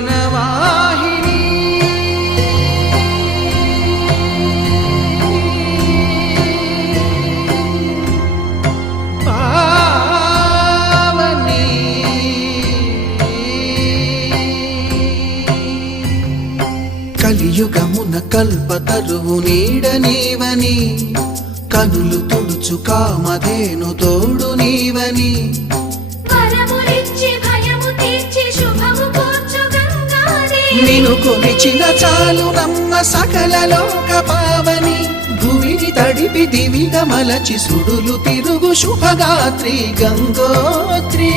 జీవనవాహిని పావని కలియుగమున కల్పతరువు నీడనీవని కనులు తుడుచు కామధేను తోడు నీవని నిను కొలిచిన చాలు నమ్మ సకల లోక పావని భూమిని తడిపి దివిగా మలచి సుడులు తిరుగు శుభగాత్రి గంగోత్రి